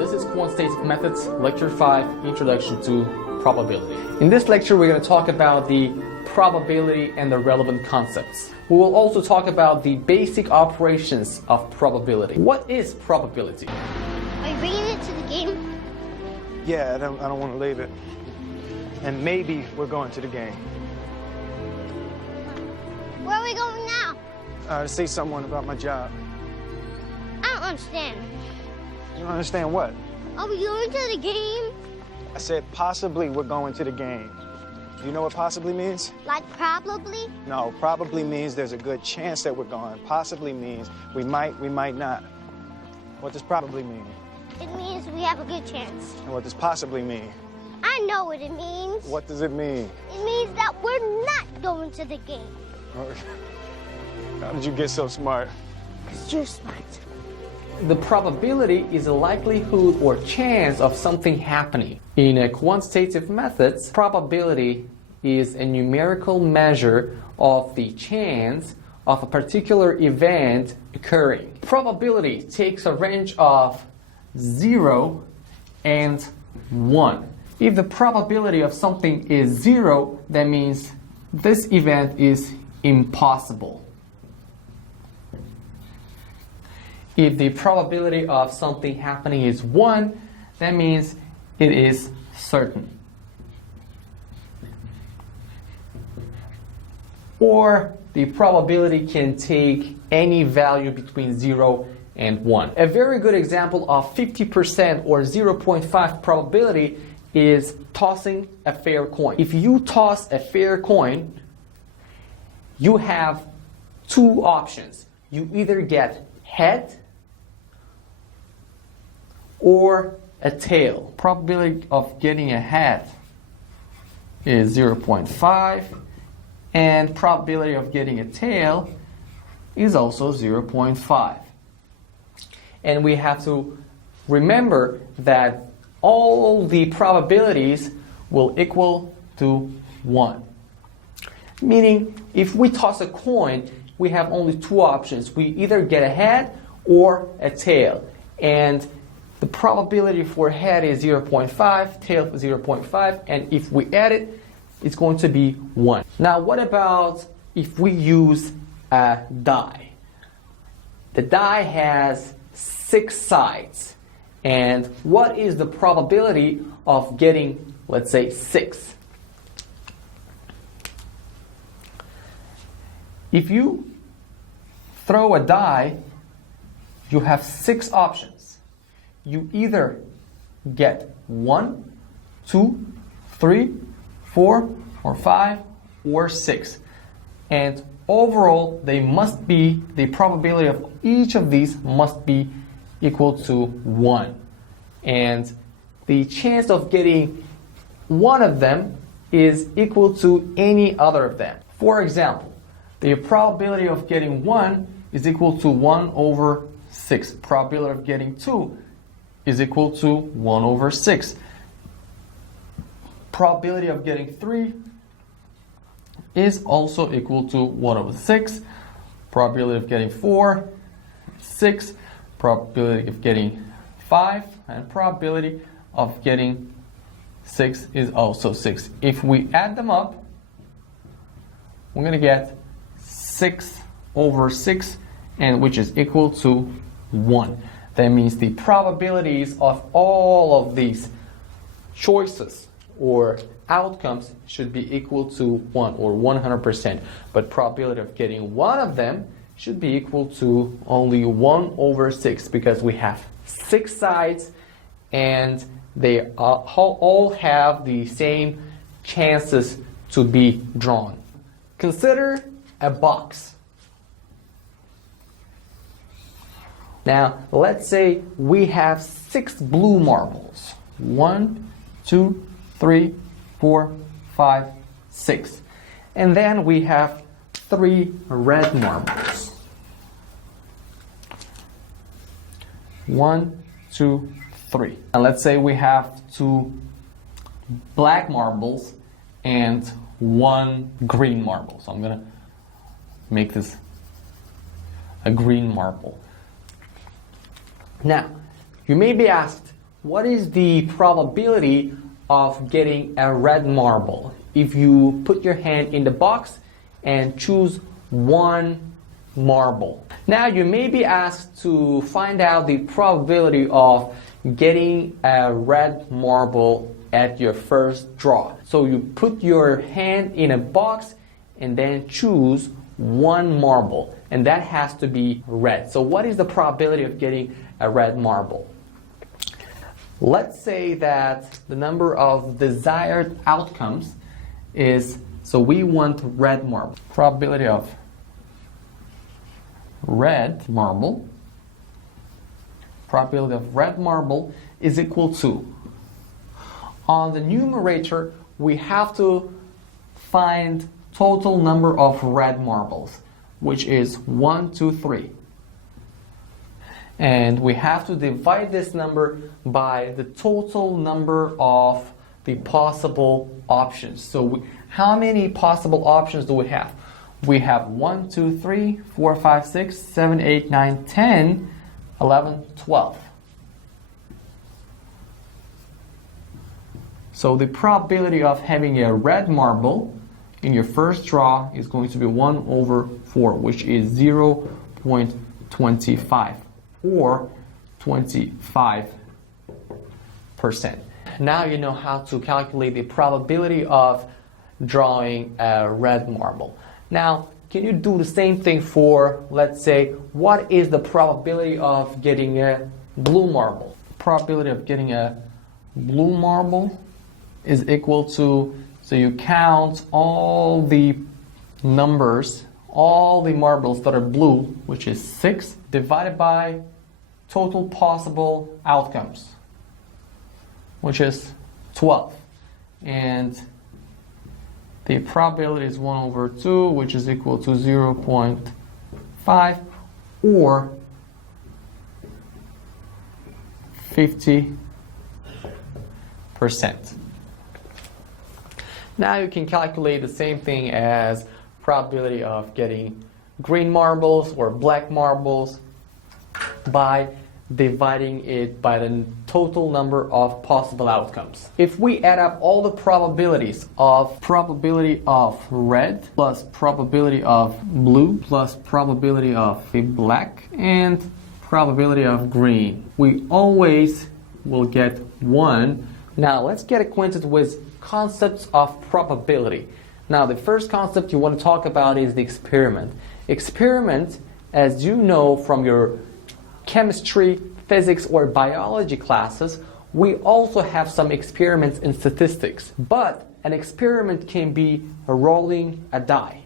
This is Quantitative Methods, Lecture 5, Introduction to Probability. In this lecture, we're going to talk about the probability and the relevant concepts. We will also talk about the basic operations of probability. What is probability? Are you bringing it to the game? Yeah, I don't want to leave it. And maybe we're going to the game. Where are we going now? To see someone about my job. I don't understand. You don't understand what? Are we going to the game? I said possibly we're going to the game. Do you know what possibly means? Like probably? No, probably means there's a good chance that we're going. Possibly means we might not. What does probably mean? It means we have a good chance. And what does possibly mean? I know what it means. What does it mean? It means that we're not going to the game. How did you get so smart? Because you're smart. The probability is a likelihood or chance of something happening. In a quantitative methods, probability is a numerical measure of the chance of a particular event occurring. Probability takes a range of 0 and 1. If the probability of something is 0, that means this event is impossible. If the probability of something happening is 1, that means it is certain. Or the probability can take any value between 0 and 1. A very good example of 50% or 0.5 probability is tossing a fair coin. If you toss a fair coin, you have two options. You either get head or a tail. Probability of getting a head is 0.5, and probability of getting a tail is also 0.5. And we have to remember that all the probabilities will equal to 1. Meaning, if we toss a coin, we have only two options. We either get a head or a tail. And the probability for head is 0.5, tail is 0.5, and if we add it, it's going to be 1. Now, what about if we use a die? The die has 6 sides. And what is the probability of getting, let's say, 6? If you throw a die, you have 6 options. You either get 1, 2, 3, 4, or 5, or 6. And overall, the probability of each of these must be equal to 1. And the chance of getting one of them is equal to any other of them. For example, the probability of getting 1 is equal to 1 over 6. Probability of getting 2 is equal to 1 over 6. Probability of getting 3 is also equal to 1 over 6. Probability of getting 4, 6. Probability of getting 5, and probability of getting 6 is also 6. If we add them up, we're going to get 6 over 6, and which is equal to 1. That means the probabilities of all of these choices or outcomes should be equal to 1 or 100%. But probability of getting one of them should be equal to only 1 over 6 because we have 6 sides and they all have the same chances to be drawn. Consider a box. Now, let's say we have 6 blue marbles. 1, 2, 3, 4, 5, 6. And then we have 3 red marbles. 1, 2, 3. And let's say we have 2 black marbles and 1 green marble. So I'm going to make this a green marble. Now, you may be asked, what is the probability of getting a red marble if you put your hand in the box and choose one marble? Now you may be asked to find out the probability of getting a red marble at your first draw. So you put your hand in a box and then choose one marble, and that has to be red. So what is the probability of getting a red marble? Let's say that the number of desired outcomes is, so we want red marble. Probability of red marble, probability of red marble is equal to, on the numerator we have to find total number of red marbles, which is 1, 2, 3. And we have to divide this number by the total number of the possible options. So how many possible options do we have? We have 1, 2, 3, 4, 5, 6, 7, 8, 9, 10, 11, 12. So the probability of having a red marble in your first draw is going to be 1 over 4, which is 0.25 or 25%. Now you know how to calculate the probability of drawing a red marble. Now, can you do the same thing for, let's say, what is the probability of getting a blue marble? Probability of getting a blue marble is equal to, so you count all the numbers, all the marbles that are blue, which is 6, divided by total possible outcomes, which is 12. And the probability is 1 over 2, which is equal to 0.5 or 50%. Now you can calculate the same thing as probability of getting green marbles or black marbles by dividing it by the total number of possible outcomes. If we add up all the probabilities of probability of red plus probability of blue plus probability of black and probability of green, we always will get 1. Now let's get acquainted with concepts of probability. Now the first concept you want to talk about is the experiment. Experiment, as you know from your chemistry, physics, or biology classes, we also have some experiments in statistics. But an experiment can be rolling a die.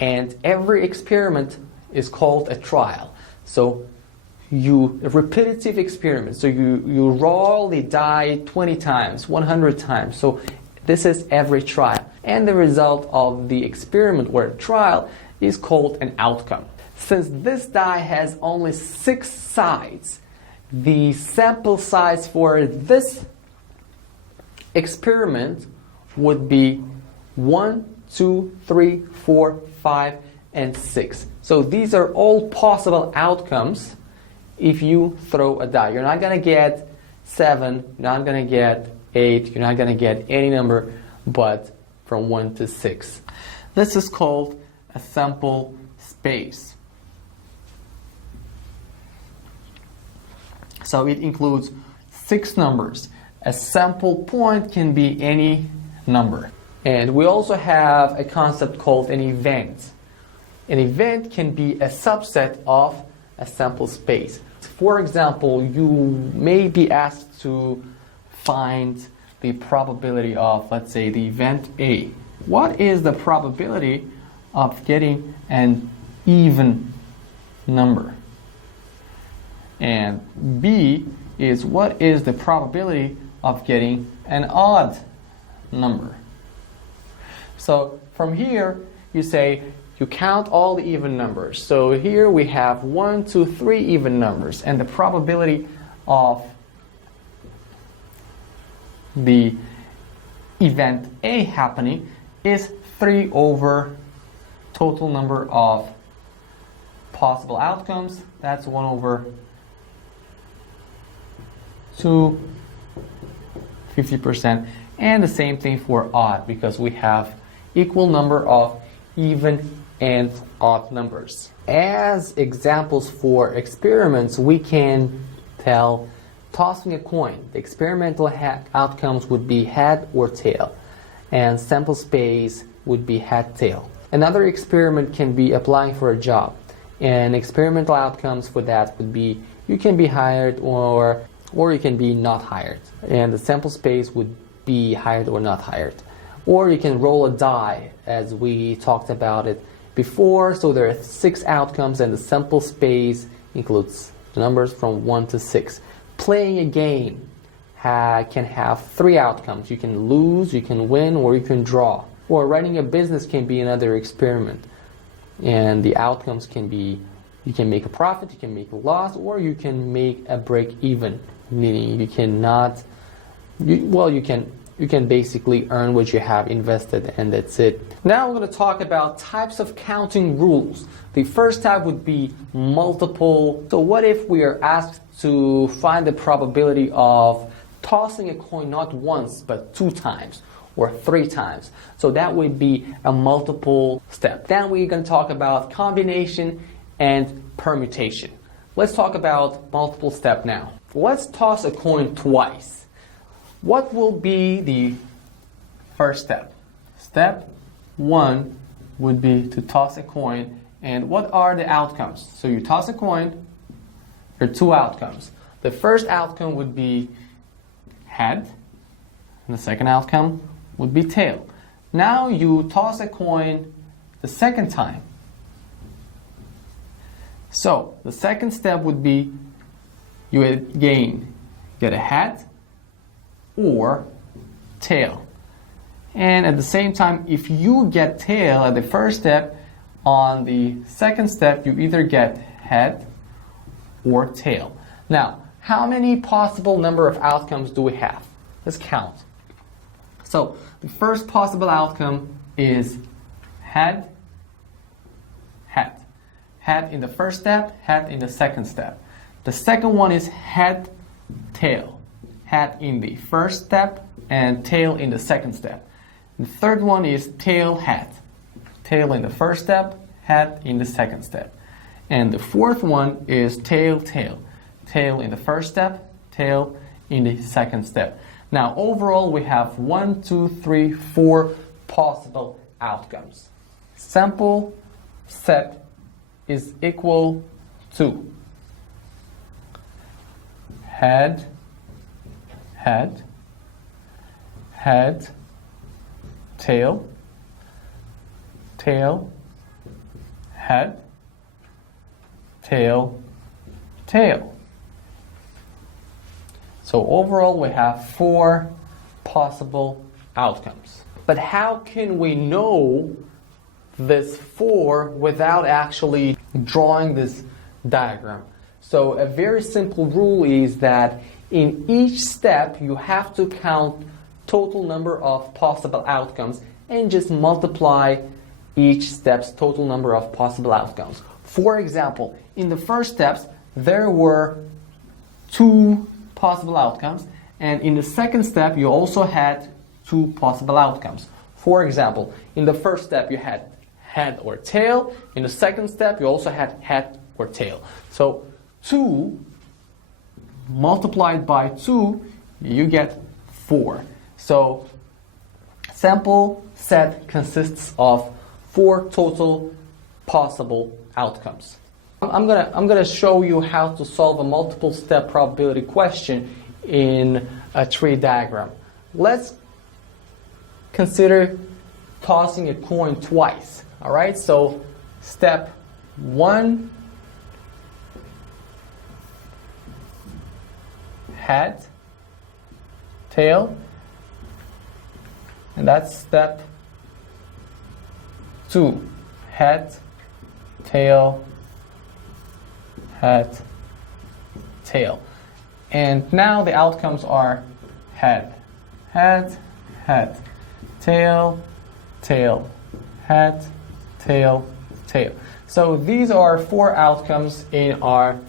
And every experiment is called a trial. So repetitive experiments. So you roll the die 20 times, 100 times. So this is every trial. And the result of the experiment or trial is called an outcome. Since this die has only 6 sides, the sample size for this experiment would be 1, 2, 3, 4, 5, and 6. So these are all possible outcomes if you throw a die. You're not going to get 7, you're not going to get 8, you're not going to get any number but from 1 to 6. This is called a sample space. So it includes 6 numbers. A sample point can be any number. And we also have a concept called an event. An event can be a subset of a sample space. For example, you may be asked to find the probability of, let's say, the event A. What is the probability of getting an even number? And B is, what is the probability of getting an odd number? So from here, you say, you count all the even numbers. So here we have 1, 2, 3 even numbers, and the probability of the event A happening is 3 over total number of possible outcomes. That's 1 over to 50%. And the same thing for odd, because we have equal number of even and odd numbers. As examples for experiments, we can tell tossing a coin. The experimental outcomes would be head or tail, and sample space would be head tail. Another experiment can be applying for a job, and experimental outcomes for that would be you can be hired or you can be not hired, and the sample space would be hired or not hired. Or you can roll a die, as we talked about it before. So there are 6 outcomes, and the sample space includes the numbers from 1 to 6. Playing a game can have 3 outcomes. You can lose, you can win, or you can draw. Or running a business can be another experiment. And the outcomes can be you can make a profit, you can make a loss, or you can make a break even, meaning you cannot, you can basically earn what you have invested, and that's it. Now we're going to talk about types of counting rules. The first type would be multiple. So what if we are asked to find the probability of tossing a coin not once but 2 times or 3 times? So that would be a multiple step. Then we're going to talk about combination and permutation. Let's talk about multiple step now. Let's toss a coin twice. What will be the first step? Step 1 would be to toss a coin. And what are the outcomes? So you toss a coin, there are 2 outcomes. The first outcome would be head, and the second outcome would be tail. Now you toss a coin the second time. So the second step would be you again get a head or tail. And at the same time, if you get tail at the first step, on the second step you either get head or tail. Now, how many possible number of outcomes do we have? Let's count. So the first possible outcome is head, head. Head in the first step, head in the second step. The second one is head, tail. Head in the first step and tail in the second step. The third one is tail, head. Tail in the first step, head in the second step. And the fourth one is tail, tail. Tail in the first step, tail in the second step. Now overall we have 1, 2, 3, 4 possible outcomes. Sample set is equal to head, head, head, tail, tail, head, tail, tail. So overall we have 4 possible outcomes. But how can we know this 4 without actually drawing this diagram? So a very simple rule is that in each step you have to count total number of possible outcomes and just multiply each step's total number of possible outcomes. For example, in the first steps there were 2 possible outcomes, and in the second step you also had 2 possible outcomes. For example, in the first step you had head or tail, in the second step you also had head or tail. So 2 multiplied by 2, you get 4. So sample set consists of 4 total possible outcomes. I'm gonna show you how to solve a multiple step probability question in a tree diagram. Let's consider tossing a coin twice. All right, so step 1, head, tail, and that's step 2, head, tail, head, tail. And now the outcomes are head, head, head, tail, tail, head, tail, tail. So these are 4 outcomes in our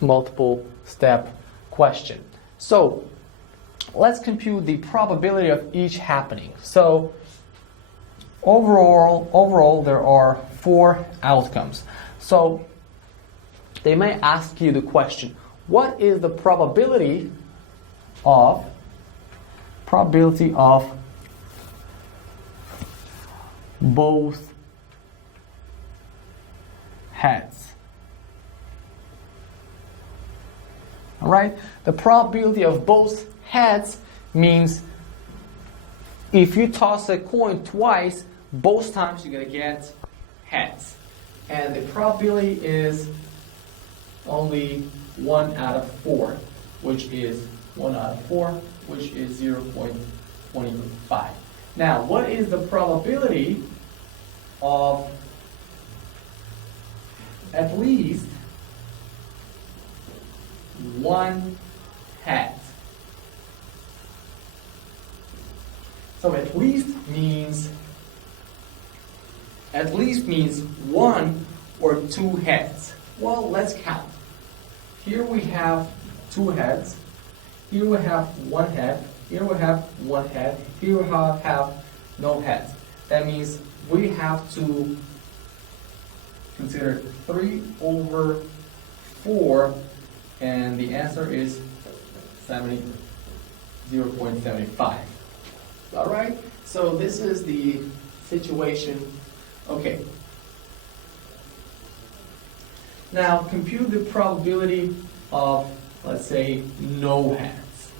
multiple step question. So let's compute the probability of each happening. So overall there are 4 outcomes. So they may ask you the question, what is the probability of both heads? All right? The probability of both heads means if you toss a coin twice, both times you're going to get heads. And the probability is only 1 out of 4, which is 1 out of 4, which is 0.25. Now, what is the probability of at least 1 head? So at least means 1 or 2 heads. Well, let's count. Here we have 2 heads. Here we have 1 head. Here we have 1 head. Here we have no heads. That means we have to consider 3 over 4, and the answer is 0.75. All right? So this is the situation. Okay. Now compute the probability of, let's say, no heads.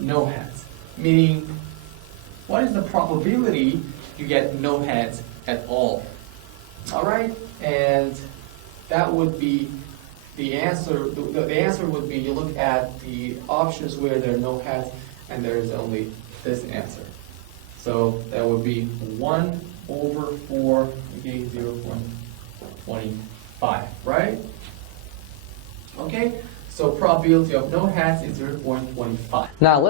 No heads. Meaning, what is the probability you get no heads at all? All right? And that would be the answer. The answer would be, you look at the options where there are no heads, and there is only this answer. So that would be 1 over 4, okay, 0.25, right? Okay, so probability of no heads is 0.25. Now let's